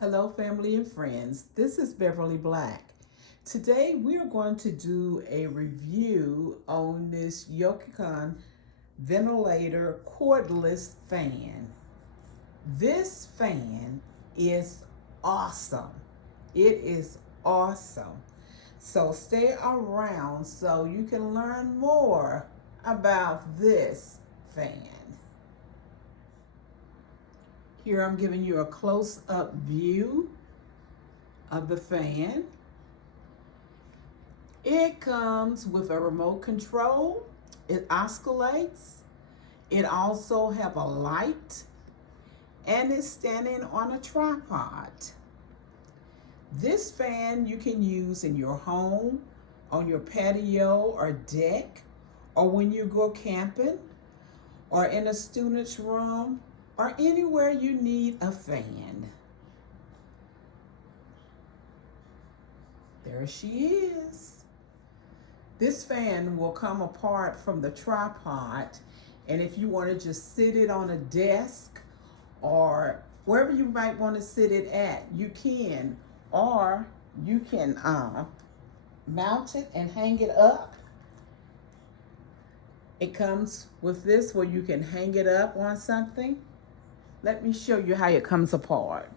Hello, family and friends. This is Beverly Black. Today we are going to do a review on this Yokicon ventilator cordless fan. This fan is awesome. It is awesome. So stay around so you can learn more about this fan. Here I'm giving you a close-up view of the fan. It comes with a remote control. It oscillates. It also have a light, and it's standing on a tripod. This fan you can use in your home, on your patio or deck, or when you go camping, or in a student's room, or anywhere you need a fan. There she is. This fan will come apart from the tripod, and if you want to just sit it on a desk or wherever you might want to sit it at, you can. Or you can mount it and hang it up. It comes with this where you can hang it up on something. Let me show you how it comes apart.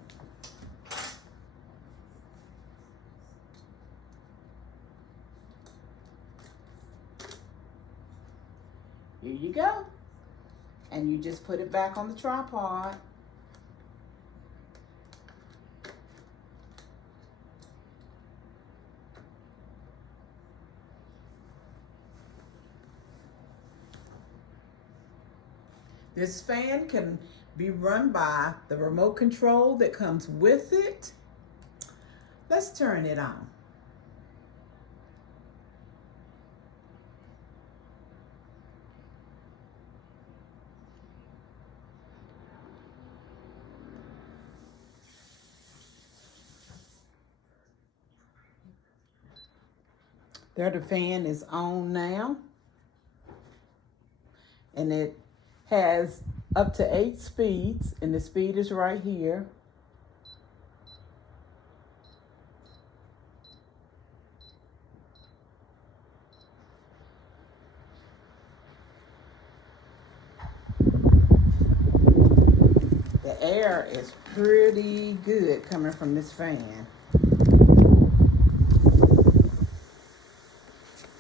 Here you go. And you just put it back on the tripod. This fan can be run by the remote control that comes with it. Let's turn it on. There, the fan is on now. And it has up to 8 speeds, and the speed is right here. The air is pretty good coming from this fan.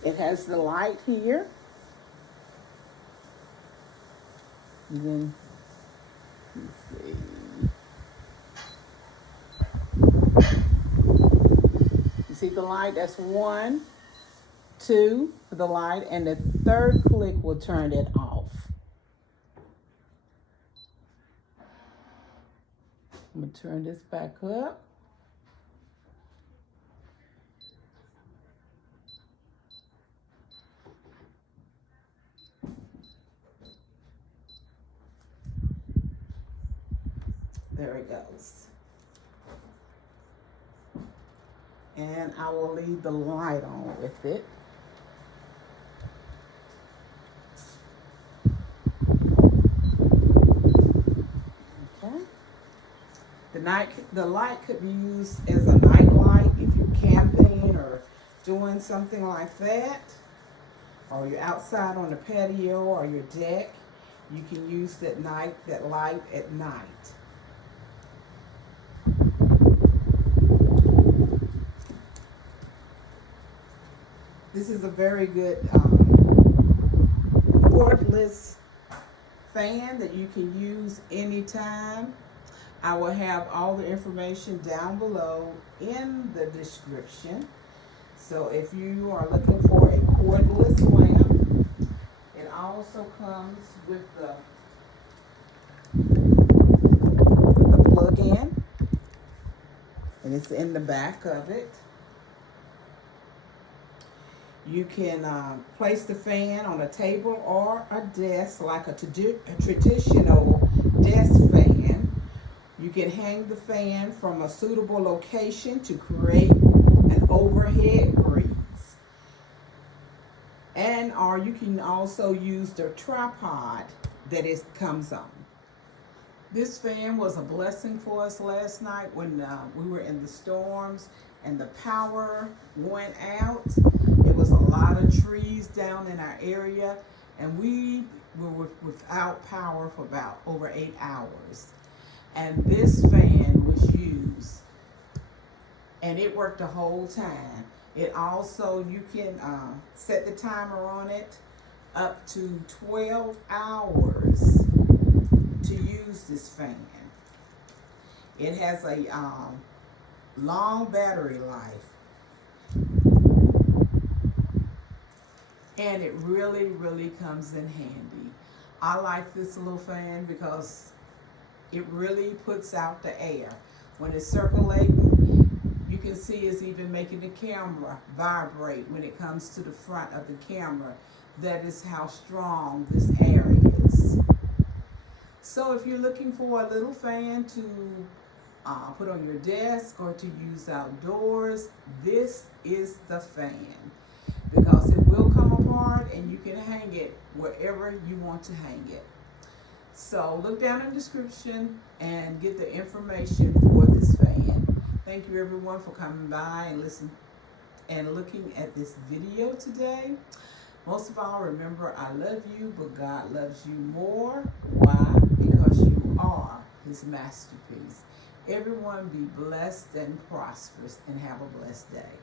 It has the light here. And then, let's see. You see the light? That's 1, 2 for the light, and the third click will turn it off. I'm gonna turn this back up. There it goes. And I will leave the light on with it. Okay. The light could be used as a night light if you're camping or doing something like that. Or you're outside on the patio or your deck. You can use that light at night. This is a very good cordless fan that you can use anytime. I will have all the information down below in the description. So if you are looking for a cordless lamp, it also comes with the plug-in, and it's in the back of it. You can place the fan on a table or a desk, like a traditional desk fan. You can hang the fan from a suitable location to create an overhead breeze. Or you can also use the tripod that it comes on. This fan was a blessing for us last night when we were in the storms and the power went out. It was a lot of trees down in our area, and we were without power for about over 8 hours. And this fan was used, and it worked the whole time. It also, you can set the timer on it up to 12 hours to use this fan. It has a long battery life, and it really comes in handy. I like this little fan because it really puts out the air. When it's circulating, you can see it's even making the camera vibrate when it comes to the front of the camera. That is how strong this air is. So if you're looking for a little fan to put on your desk or to use outdoors, this is the fan, because it will come apart and you can hang it wherever you want to hang it. So look down in the description and get the information for this fan. Thank you everyone for coming by and listening and looking at this video today. Most of all, remember, I love you, but God loves you more. Why? Because you are His masterpiece. Everyone be blessed and prosperous and have a blessed day.